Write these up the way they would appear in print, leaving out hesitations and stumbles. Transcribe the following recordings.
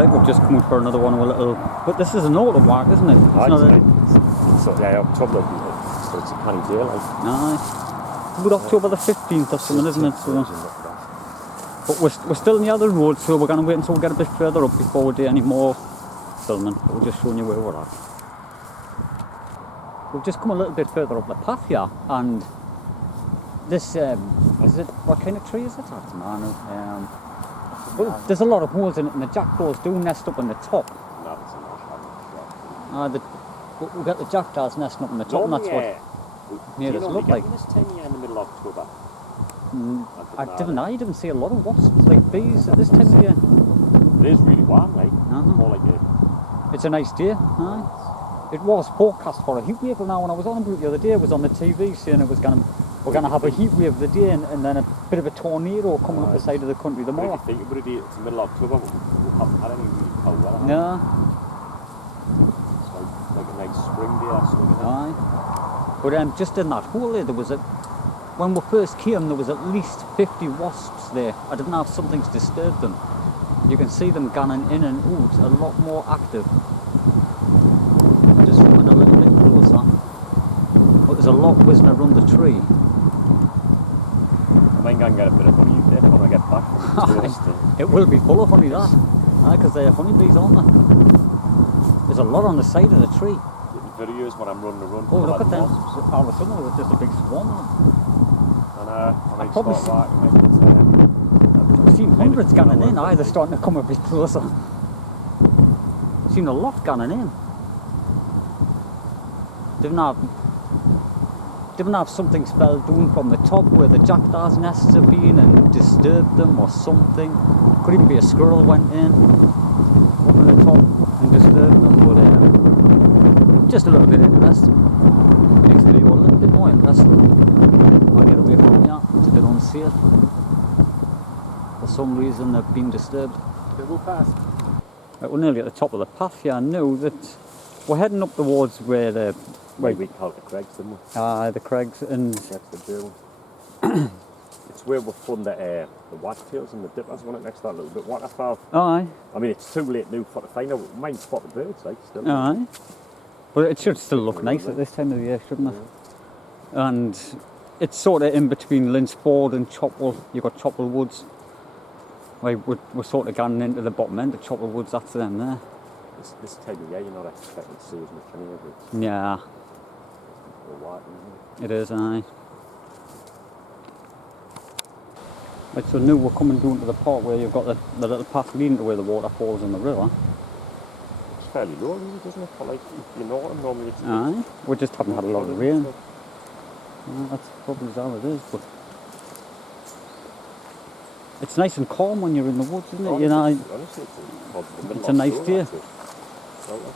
Right, we've just come for another one of a little... But this is an autumn walk, isn't it? It's not a... So, yeah, October, so it's a canny day, like. Aye. It's about October the 15th or something, isn't it? So, but we're still near the road, so we're going to wait until we get a bit further up before we do any more filming. But we're just showing you where we're at. We've just come a little bit further up the path here, and this, is it, what kind of tree is it? I don't know. Well, there's a lot of holes in it, and the jackdaws do nest up on the top. No, it's not. We've got the jackdaws nesting up on the top, and that's what made us look like. This time of year in the middle of October? I didn't see a lot of wasps like bees at this time of year. It is really warm, like. It's more like It's a nice day, aye. It was forecast for a heat wave now. When I was on about the other day, it was on the TV saying we're going to have a heat wave the day and then a bit of a tornado coming up the side of the country tomorrow. If you think about it, it's the middle of October, we haven't had any really cold weather. No. It's like a nice spring day or something. Aye. But just in that hole there, when we first came, there was at least 50 wasps there. I didn't have something to disturb them. You can see them gunning in and out, a lot more active. Just coming a little bit closer. But there's a lot whizzing around the tree. I might go and get a bit of honey there when I get back. It will be full of honey, that. Because they're honeybees, aren't they? There's a lot on the side of the tree. Videos when I'm running around. Oh, look at them. All of a sudden, there's just a big swarm of them. I've probably I've seen hundreds gunning in. They're starting to come a bit closer. I've seen a lot gunning in. Didn't have something spelled down from the top where the jackdaws nests have been and disturbed them or something. Could even be a squirrel went in up on the top and disturbed them, but just a little bit interesting. Makes the video a little bit more interesting. I'll get away from here, it's a bit unsafe. For some reason they've been disturbed. They will pass. Right, we're nearly at the top of the path here. I know that we're heading up towards where the... we call it the Craigs, didn't we? The Craigs, and... That's the bill. It's where we found the wagtails and the dippers, wasn't it, next to that little bit waterfowl. Aye. I mean, it's too late now for to find out. We might spot the birds, like, still. Aye. But it should still look nice at this time of the year, shouldn't it? Yeah. And it's sort of in between Lynchford and Chopwell. You've got Chopwell Woods. We're sort of getting into the bottom end of Chopwell Woods, that's them there. This time of year, you're not expecting to see as much anyway. Yeah. White, it is, aye. Right, so now we're coming down to the part where you've got the little path leading to where the water falls in the river. It's fairly low, really, doesn't it? For like, you know what, normally it's... Aye. We just haven't had a lot of rain. That's probably all it is, but... It's nice and calm when you're in the woods, isn't it? Honestly, it's a nice day.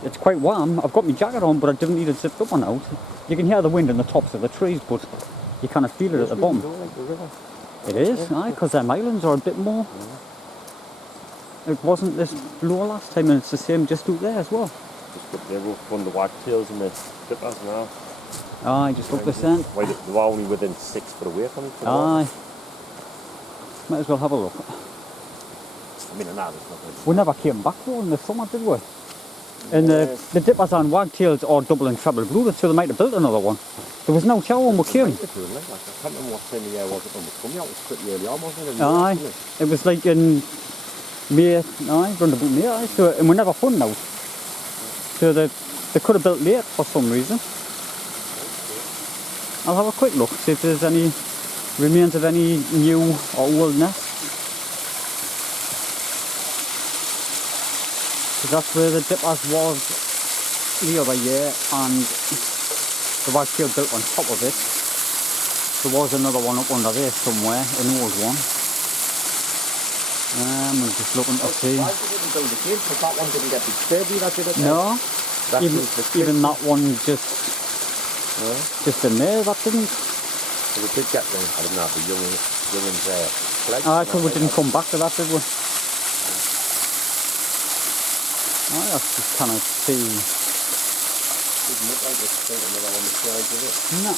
It's quite warm. I've got my jacket on, but I didn't need it zipped up on out. You can hear the wind in the tops of the trees, but you kind of feel it at the bottom. It is, aye, because them islands are a bit more. It wasn't this low last time, and it's the same just out there as well. Just up there, we'll find the wagtails and the dippers now. Aye, just up this end. They were only within 6 foot away from each other. Aye. Might as well have a look. I mean, there's nothing. We never came back though in the summer, did we? And the dippers and wagtails are double and treble blooded, so they might have built another one. There was no chow when we came. I can't remember what time of year was it when we come here. It was pretty early on, wasn't it? Aye. It was like in May, aye, round about May, aye. So, and we never found out. So they could have built late for some reason. I'll have a quick look, see if there's any remains of any new or old nests. That's where the dippers was the other year, and the wagtail built on top of it. There was another one up under there somewhere, an old one. We're just looking to see. Why didn't build again? Because that one didn't get disturbed, did it? No, even that one just in there, that didn't. So we did get them, I didn't have the youngins there. So we didn't come back to that, did we? I just kind of see. Doesn't look like it's another one the size of it. No.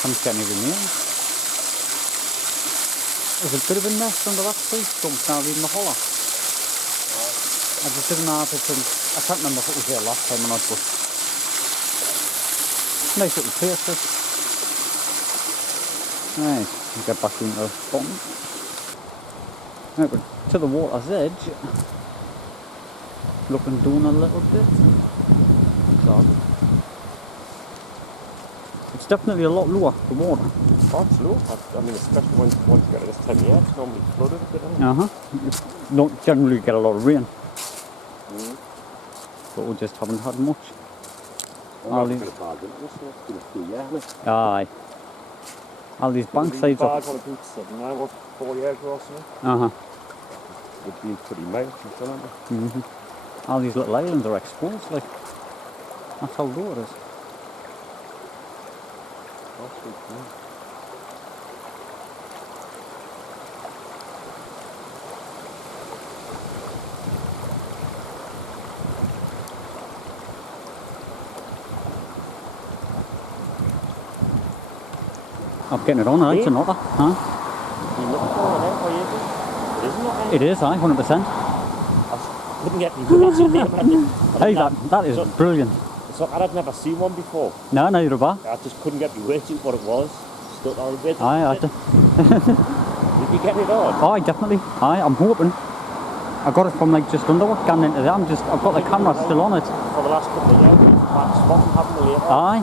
Can't see any remains. There's a bit of a nest under that tree, so I'm kind of reading the holler. I just didn't know if it's I can't remember if it was there last time or not, but nice little place. Right, we'll get back into the bottom. Right, we're to the water's edge. Looking down a little bit. So, it's definitely a lot lower, the water. Oh, it's low. I mean, especially once you get to this time of year, it's normally flooded a bit, isn't it? You don't generally get a lot of rain. But we just haven't had much. All these... Aye. All these bank sides are... 4 years or so. They've been pretty mild, haven't they? All these little islands are exposed, like. That's how low it is. I'm getting it on, right? It's an otter, huh? You looking for it, or is it? Isn't it? It is, aye, 100%. I wouldn't get me good at it. Hey, that is brilliant. It's like I'd never seen one before. No, neither have I. I just couldn't get me words into what it was. Stuck on a bit. Aye, I did. Did you get it on? Aye, definitely. Aye, I'm hoping. I got it from like just under what, going into there. I've got the camera still on it. For the last couple of years, we've been spotting having the later. Aye.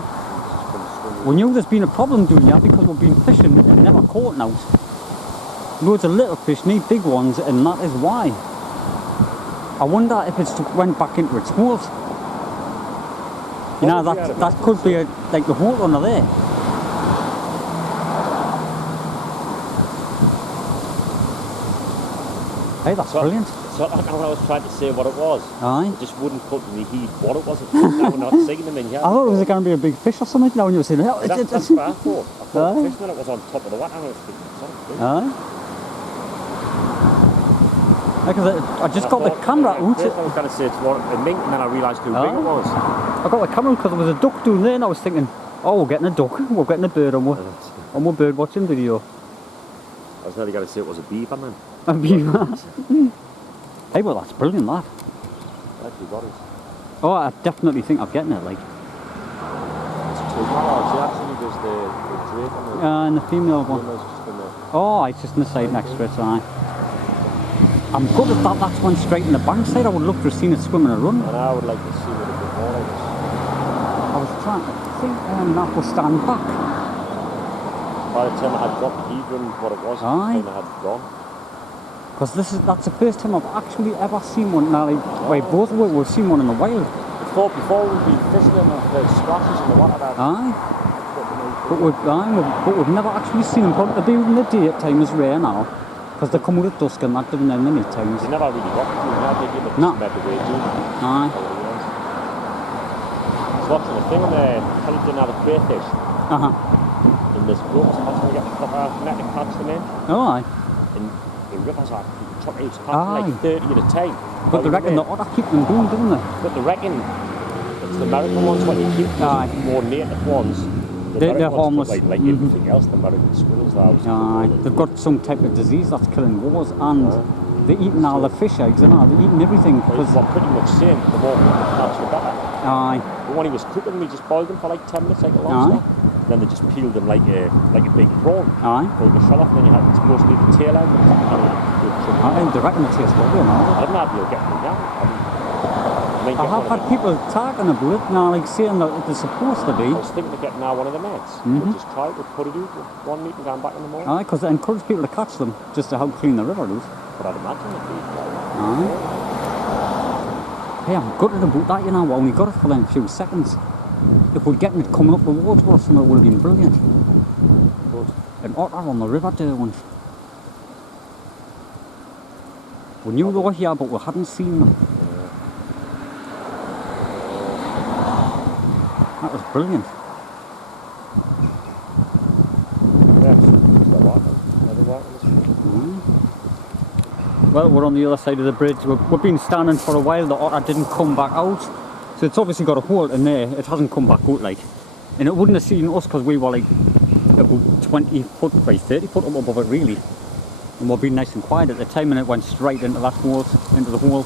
We knew there's been a problem doing that because we've been fishing and never caught out. Loads of little fish need big ones, and that is why. I wonder if it's went back into its holes. You know, that could be like the hole under there. Hey, that's brilliant. So I was trying to say what it was. Aye. It just wouldn't come to me heed what it was. Now we're not seeing them in here. I thought it was going to be a big fish or something. Now when you were saying that, that's what I thought. I thought the fish when it was on top of the water. I was thinking, aye. Because I just got the camera out. I was going to say it's a mink, and then I realised how big it was. I got the camera because there was a duck down there, and I was thinking, oh, we're getting a duck, we're getting a bird on my bird watching video. I was nearly going to say it was a beaver, man. A beaver? Hey, well, that's brilliant, that. Actually got it. Oh, I definitely think I'm getting it, like. It's two colors. Actually, there's the drake and the female one. Just in the... Oh, it's just in the side next to it, so I'm good at that. That's one straight in the bank side. I would love to have seen it swimming and run. And I would like to see it a bit more. I was trying to think that will stand back. By the time I had got the heat run, what it was, aye. The time I had gone. Because that's the first time I've actually ever seen one. Now, like, both of us, we've seen one in the wild. Before we'd been fishing in the splashes in the water. Aye. But we've never actually seen them. But they in the daytime is rare now. Because they come out at dusk and that, don't they, in the night times. They never really got to do that, they give it just made the way to. Aye. I was watching a thing on there, how you didn't have a crayfish. In this brook, so that's when you get the proper net to catch them in. Oh, aye. In rivers, like, you can chuck each catch like 30 at a time. But they reckon the otter keep them going, don't they? But they reckon it's the American ones, what you keep more native ones. They're harmless. Like everything else, the American squirrels are. They've got some type of disease that's killing wars, and they're eating all the fish eggs and all. They're eating everything. Well, what pretty much saying, the more we catch, the better. Aye. But when he was cooking, we just boiled them for like 10 minutes, like a lobster. Then they just peeled them like a big prawn. Aye. Pulled the shell off, and then you had it's mostly the tail end. They reckon it tastes lovely, no? I don't know if you'll get them now. I have had people talking about it now, like saying that it's supposed to be. I was thinking of getting now one of the nets. We'll just try it, we'll put it out with one meat and go back in the morning. Aye, because they encourage people to catch them, just to help clean the river out. But I'd imagine it'd be aye. Hey, I'm gutted about that, you know, we only got it for them a few seconds. If we'd gotten it coming up the water or something, it would have been brilliant. Good. An otter on the river there once. We knew they were here, but we hadn't seen them. That was brilliant. Well, we're on the other side of the bridge. We've been standing for a while. The otter didn't come back out. So it's obviously got a hole in there. It hasn't come back out, like. And it wouldn't have seen us because we were like about 20 foot by 30 foot up above it, really. And we've been nice and quiet at the time, and it went straight into that hole, into the hole.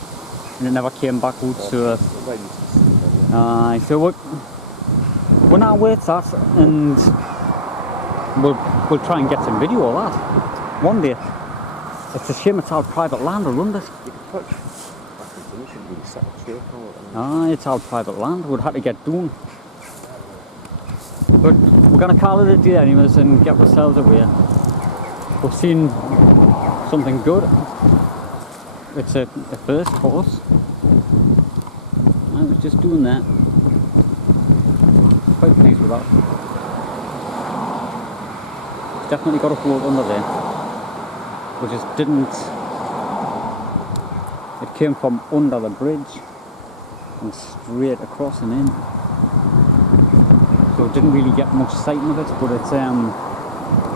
and it never came back out. So, Right, you can see them, yeah. so we're now wait that, and we'll try and get some video of that one day. It's a shame it's our private land around it. You could put, I think you should really set a tree on it. It's our private land. We'd have to get done. But we're gonna call it a day anyways and get ourselves away. We've seen something good. It's a first for us. I was just doing that. Quite pleased with that. It's definitely got a float under there. We just didn't. It came from under the bridge and straight across and in. So it didn't really get much sighting of it, but it's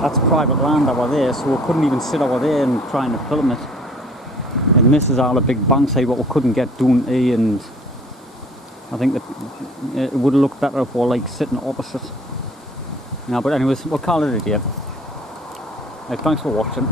that's private land over there, so we couldn't even sit over there and trying to film it. And this is all a big bankside what we couldn't get done to, and I think that it would have looked better if we were like sitting opposite. But anyways, we'll call it a day. Thanks for watching.